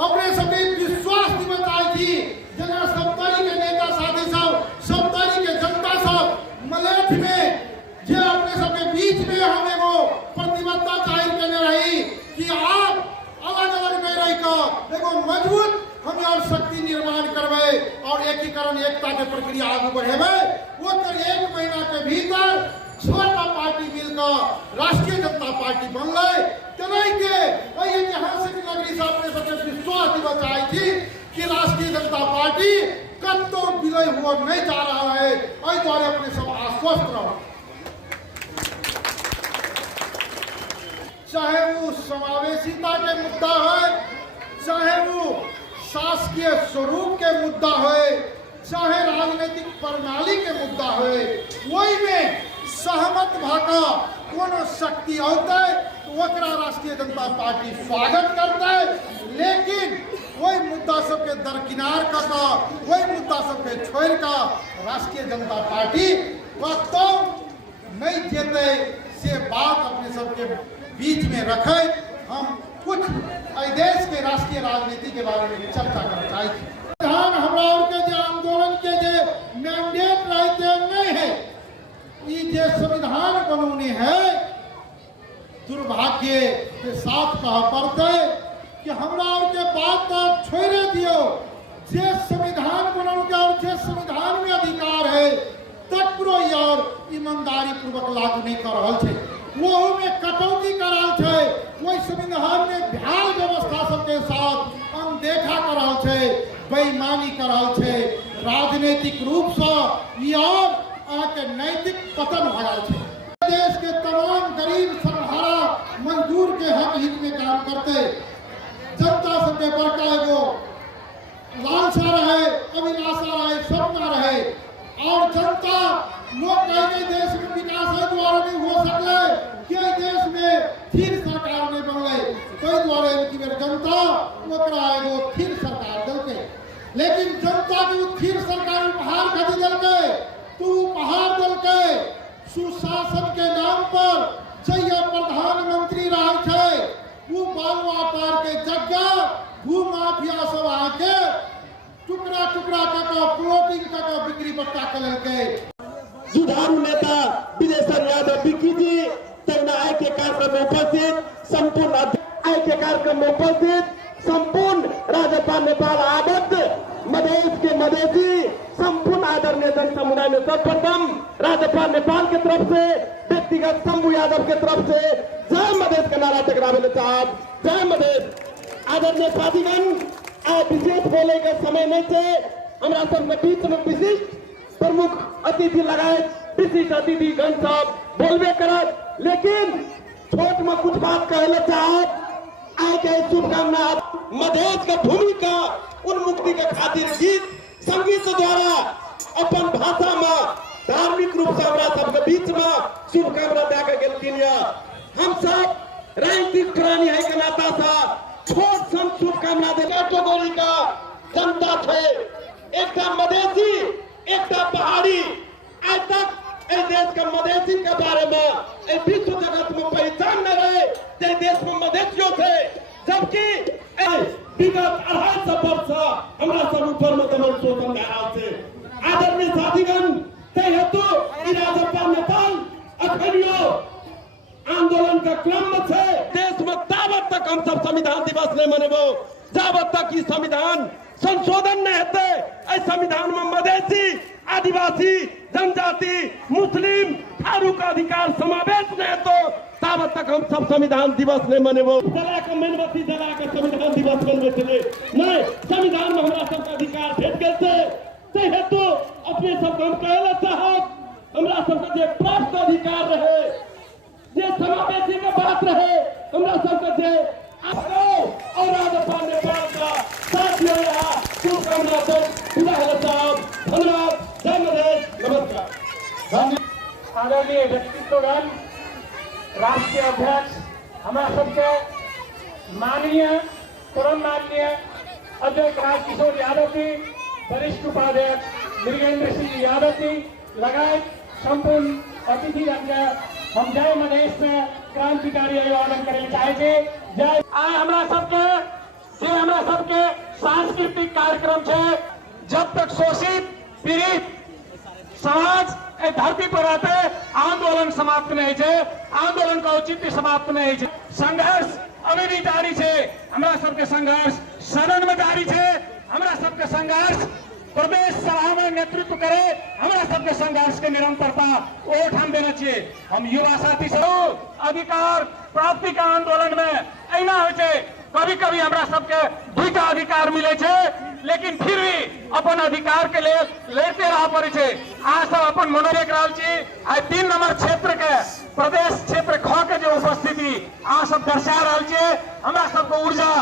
अपने सबके विश्वास दिवस थी जना सप्ताही के नेता साथी सब सप्ताही के जनता सब मलेठी में जे अपने सबके बीच में हमें वो प्रतिबद्धता जाहिर करने रही कि आप अलग अलग नहीं रही का देखो मजबूत हमें और शक्ति निर्माण करवे और एकीकरण एकता के प्रक्रिया आगे बढ़ेवे वो कर 1 महीना के भीतर छोटा पार्टी मिलकर राष्ट्रीय जनता पार्टी बन गए तनाई के वही ऐतिहासिक नगरी से अपने सबसे विश्वास दिवस आई थी कि राष्ट्रीय जनता पार्टी कब तो विलय हुआ नहीं जा रहा है और द्वारा अपने सब आश्वस्त रहो चाहे वो समावेशिता के मुद्दा है चाहे वो शासकीय स्वरूप के मुद्दा है चाहे राजनीतिक प्रणाली के मुद्दा है वही में सहमत भाका कोनो शक्ति होता है तो राष्ट्रीय जनता पार्टी स्वागत करता है लेकिन वही मुद्दा सबके दरकिनार का वही मुद्दा सबके छोड़ का राष्ट्रीय जनता पार्टी तो नहीं जेते से बात अपने सबके बीच में रखे हम कुछ देश के राष्ट्रीय राजनीति के बारे में चर्चा करना चाहिए संविधान हमरा के जो आंदोलन के जो मैंडेट रहते नहीं है ये जो संविधान कानूनी है दुर्भाग्य के साथ कहा पड़ता है कि हमरा के बात का छोड़े दियो जे संविधान कानून के और जे संविधान में अधिकार है तकरो और ईमानदारी पूर्वक लागू नहीं कर रहा है वो में कटौती कर रहा है वही संविधान में भ्याल व्यवस्था सबके साथ अनदेखा कर रहा है बेईमानी कर रहा है राजनीतिक रूप से और आके नैतिक पतन हो रहा है देश के तमाम गरीब सर्वहारा मजदूर के हक हित में काम करते जनता सबके बड़का एगो लालसा रहे अभिलाषा रहे सपना रहे और जनता लोग कहीं देश में विकास है द्वारा नहीं हो सकले कि देश में फिर सरकार नहीं बनले कई द्वारा इनकी जनता ओकरा एगो फिर सरकार दलके लेकिन जनता की फिर सरकार उपहार खरीद दलके तू उपहार दलके सुशासन के नाम पर जय प्रधानमंत्री रहा है वो बालुआ पार के जगह भू माफिया सब आके टुकड़ा टुकड़ा का प्लॉटिंग का बिक्री पट्टा कर के जुझारू नेता विजय यादव विक्की जी तगड़ा आय के कार्यक्रम में उपस्थित संपूर्ण आय के कार्यक्रम में उपस्थित संपूर्ण राजपा नेपाल आबद्ध मधेश के मधेसी संपूर्ण आदरणीय जन समुदाय में सर्वप्रथम राजपा नेपाल के तरफ से व्यक्तिगत शंभू यादव के तरफ से जय मधेश का नारा टकरावे साहब जय मधेश आदरणीय साथीगण आज विशेष बोले के समय में से हमारा सबके बीच में विशिष्ट प्रमुख अतिथि लगाए विशिष्ट अतिथि गण साहब बोलबे करत लेकिन छोट में कुछ बात कहले चाहत आय के शुभकामना मधेश के भूमि का उन्मुक्ति के खातिर गीत संगीत द्वारा अपन भाषा में धार्मिक रूप से हमारा सबके बीच में शुभकामना देकर गेलखिन हम सब राजनीतिक प्राणी है के नाता सा छोट सन शुभकामना दे कैटेगरी का जनता थे एक मधेसी एक पहाड़ी आज तक इस देश के मधेसी के बारे में विश्व जगत में पहचान न रहे ते देश में मधेसियों थे जबकि विगत 250 वर्ष हमारा सब ऊपर में दमन शोषण धारा से आदरणीय साथीगण ते हेतु राजपा नेपाल अखनियो आंदोलन का क्रम में थे देश में तावत तक हम सब संविधान दिवस नहीं मनेबो जावत तक ये संविधान संशोधन नहीं होते इस संविधान में मधेसी आदिवासी जनजाति मुस्लिम थारू का अधिकार समावेश नहीं तो तावत तक हम सब संविधान दिवस नहीं मनेबो जला के मेनबत्ती जला के संविधान दिवस मनबे चले नहीं संविधान में हमारा सबका अधिकार भेट गए थे हेतु अपने सब हम कहले साहब हमारा सबका जे प्राप्त अधिकार रहे जे समावेशी का बात रहे हमरा सबका जे और राजपा नेपाल का साथ ले रहा शुभकामना तो खुदा साहब धन्यवाद जय मधेश नमस्कार आदरणीय व्यक्तित्वगण राष्ट्रीय अध्यक्ष हमारा सबके माननीय परम माननीय अध्यक्ष राजकिशोर यादव जी वरिष्ठ उपाध्यक्ष मृगेंद्र सिंह यादव जी लगायत संपूर्ण अतिथि हम जय मधेश में क्रांतिकारी अभिवादन करें चाहेंगे जय हमरा सबके सांस्कृतिक कार्यक्रम है। जब तक शोषित पीड़ित समाज ए धरती पर रहते आंदोलन समाप्त नहीं है, आंदोलन का औचित्य समाप्त नहीं है। संघर्ष अभी भी जारी है, हमारा सबके संघर्ष सदन में जारी है, हमारा सबके संघर्ष प्रदेश सभा में नेतृत्व करे, हमारा सबके संघर्ष के निरंतरता वोट हम देना चाहिए। हम युवा साथी सब अधिकार प्राप्ति का आंदोलन में ऐना हो कभी कभी हमारा सबके दुईटा अधिकार मिले छे, लेकिन फिर भी अपन अधिकार के लिए लड़ते रह पड़े छे। आज सब अपन मनोरंजन कराल छी। आज 3 नंबर क्षेत्र के प्रदेश क्षेत्र ख के जो उपस्थिति आज सब दर्शा रहा छे, हमरा सबको ऊर्जा